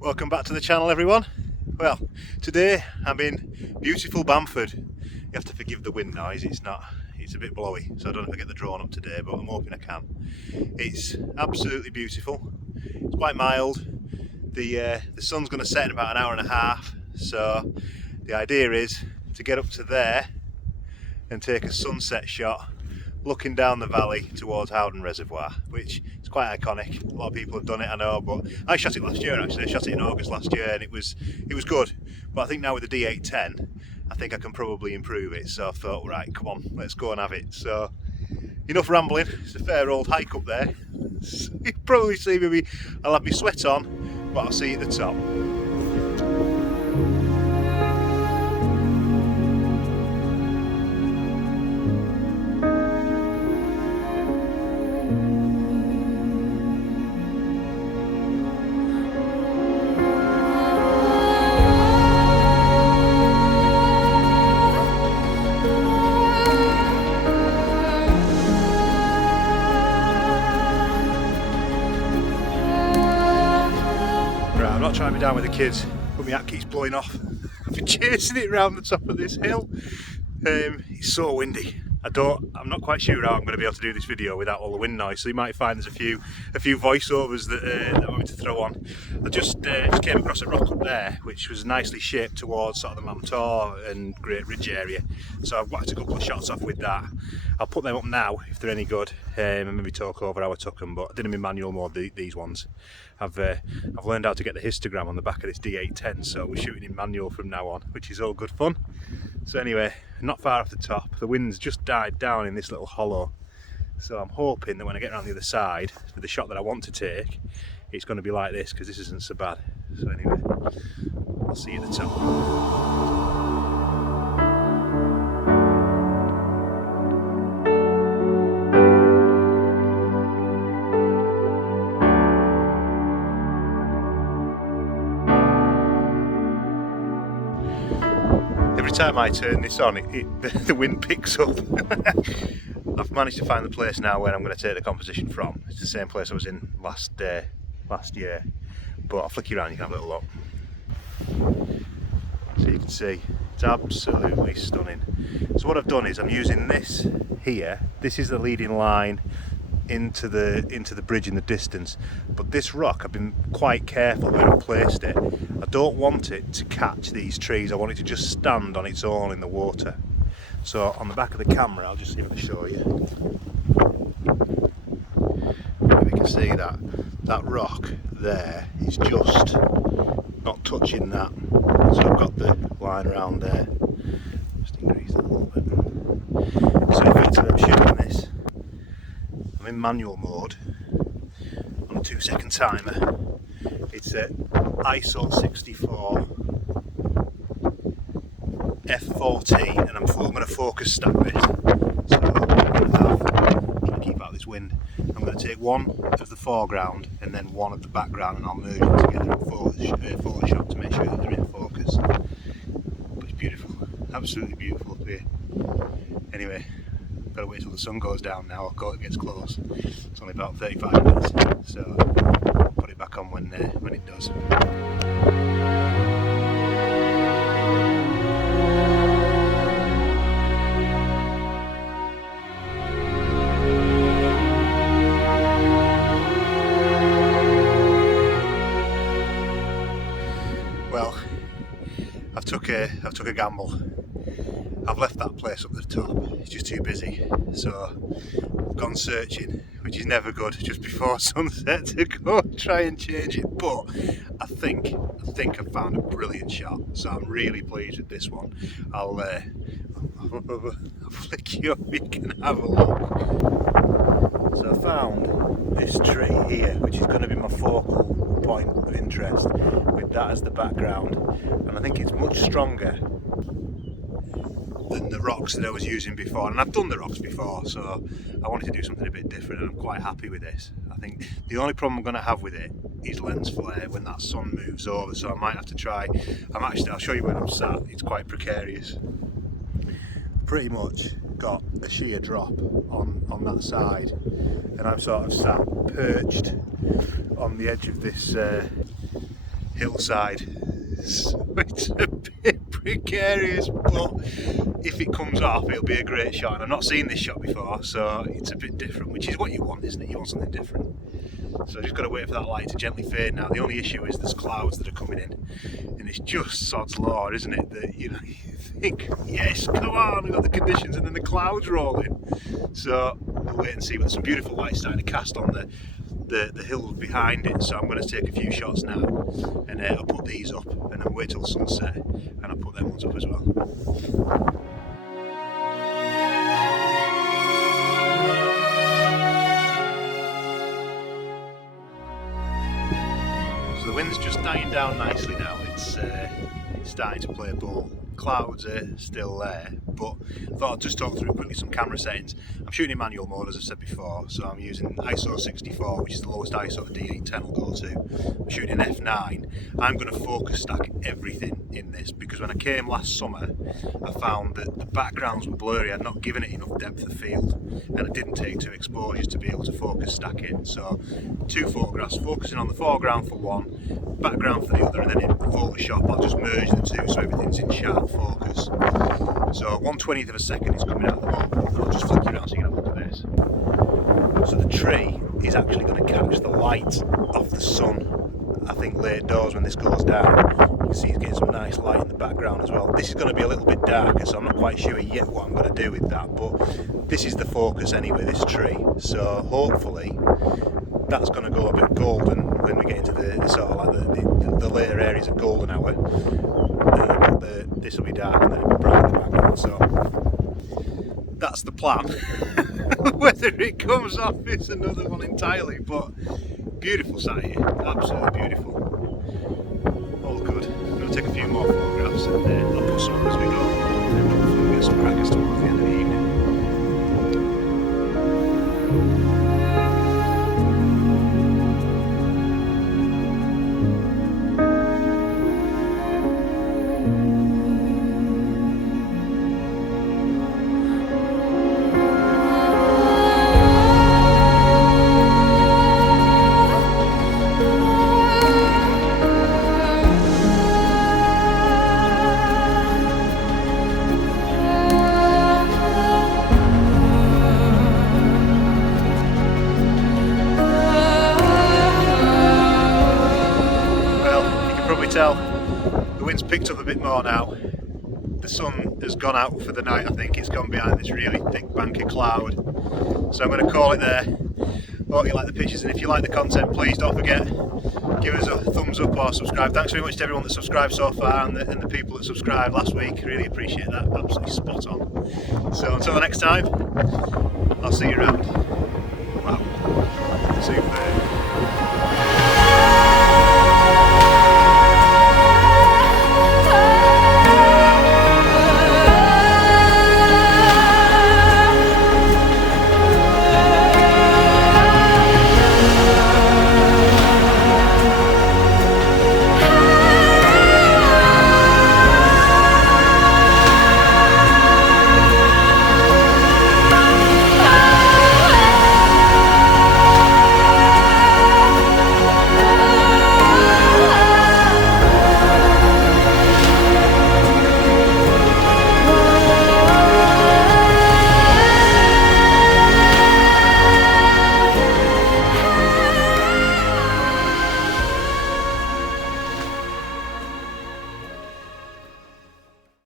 Welcome back to the channel, everyone. Well, today I'm in beautiful Bamford. You have to forgive the wind noise, it's a bit blowy, so I don't know if I get the drone up today, but I'm hoping I can. It's absolutely beautiful. It's quite mild. The sun's going to set in about an hour and a half, so the idea is to get up to there and take a sunset shot looking down the valley towards Howden Reservoir, which is quite iconic. A lot of people have done it, I know, but I shot it last year actually. I shot it in August last year and it was good. But I think now with the D810, I think I can probably improve it. So I thought, right, come on, let's go and have it. So enough rambling. It's a fair old hike up there. You probably see me, I'll have my sweat on, but I'll see you at the top. I'm not trying to be down with the kids, but my hat keeps blowing off. I've been chasing it around the top of this hill. It's so windy. I'm not quite sure how I'm going to be able to do this video without all the wind noise, so you might find there's a few voiceovers that I want to throw on. I just came across a rock up there which was nicely shaped towards sort of the Mamtor and Great Ridge area, so I've got a couple of shots off with that. I'll put them up now if they're any good, and maybe talk over how I took them, but I did them in manual mode, these ones. I've learned how to get the histogram on the back of this D810, so we're shooting in manual from now on, which is all good fun. So anyway, not far off the top, the wind's just died down in this little hollow, so I'm hoping that when I get around the other side for the shot that I want to take, it's going to be like this, because this isn't so bad. So anyway, I'll see you at the top. Every time I turn this on, the wind picks up. I've managed to find the place now where I'm going to take the composition from. It's the same place I was in last year, but I'll flick you around, you can have a little look. So you can see, it's absolutely stunning. So what I've done is I'm using this here. This is the leading line into the bridge in the distance, but this rock, I've been quite careful where I've placed it. I don't want it to catch these trees, I want it to just stand on its own in the water. So on the back of the camera, I'll just see if I can show you. You can see that rock there is just not touching that. So I've got the line around there. Just increase that a little bit. So effectively I'm shooting this. I'm in manual mode on a 2-second timer. It's at ISO 64 f14, and I'm going to focus stack this. So I'm trying to keep out this wind. I'm going to take one of the foreground and then one of the background, and I'll merge them together in Photoshop to make sure that they're in focus. But it's beautiful, absolutely beautiful up here. Anyway, gotta wait till the sun goes down now, or it gets close. It's only about 35 minutes, so I'll put it back on when it does. Well, I've took a gamble. I've left that place up the top, it's just too busy, so I've gone searching, which is never good just before sunset to go try and change it, but I think I've found a brilliant shot, so I'm really pleased with this one. I'll flick you up, you can have a look. So I found this tree here, which is going to be my focal point of interest, with that as the background, and I think it's much stronger than the rocks that I was using before, and I've done the rocks before, so I wanted to do something a bit different, and I'm quite happy with this. I think the only problem I'm going to have with it is lens flare when that sun moves over, so I might have to try. I'll show you where I'm sat. It's quite precarious. Pretty much got a sheer drop on that side, and I'm sort of sat perched on the edge of this hillside. So it's a bit precarious, but if it comes off, it'll be a great shot. And I've not seen this shot before, so it's a bit different, which is what you want, isn't it? You want something different. So I just got to wait for that light to gently fade now. The only issue is there's clouds that are coming in, and it's just sod's law, isn't it? That you think, yes, come on, we've got the conditions, and then the clouds roll in. So we'll wait and see. But there's some beautiful light starting to cast on the hills behind it, so I'm going to take a few shots now, and I'll put these up, and then wait till sunset, and I'll put them ones up as well. So the wind's just dying down nicely now. It's starting to play ball. Clouds are still there, but I thought I'd just talk through quickly some camera settings. I'm shooting in manual mode, as I've said before, so I'm using ISO 64, which is the lowest ISO the D810 will go to. I'm shooting in F9. I'm going to focus stack everything in this, because when I came last summer, I found that the backgrounds were blurry. I'd not given it enough depth of field, and I didn't take 2 exposures to be able to focus stack it. So 2 photographs, focusing on the foreground for one, background for the other, and then in Photoshop I'll just merge the 2 so everything's in sharp focus. So 1/20th of a second is coming out the moment. I'll just flick you around so you can have a look at this. So the tree is actually going to catch the light off the sun, I think, late doors when this goes down. You can see it's getting some nice light in the background as well. This is going to be a little bit darker, so I'm not quite sure yet what I'm going to do with that, but this is the focus anyway, this tree. So hopefully that's going to go a bit golden when we get into the sort of like the later areas of golden hour. This will be dark and then it'll be bright in the background. So that's the plan. Whether it comes off is another one entirely, but beautiful sight here, absolutely beautiful. All good. I'm going to take a few more photographs and I'll put some up as we go, and then hopefully we'll get some crackers towards the end of the evening. Tell the wind's picked up a bit more now. The sun has gone out for the night. I think it's gone behind this really thick bank of cloud, so I'm going to call it there. Hope you like the pictures, and if you like the content, please don't forget, give us a thumbs up or subscribe. Thanks very much to everyone that subscribed so far, and the people that subscribed last week. Really appreciate that, absolutely spot on. So until the next time, I'll see you around. Wow, super.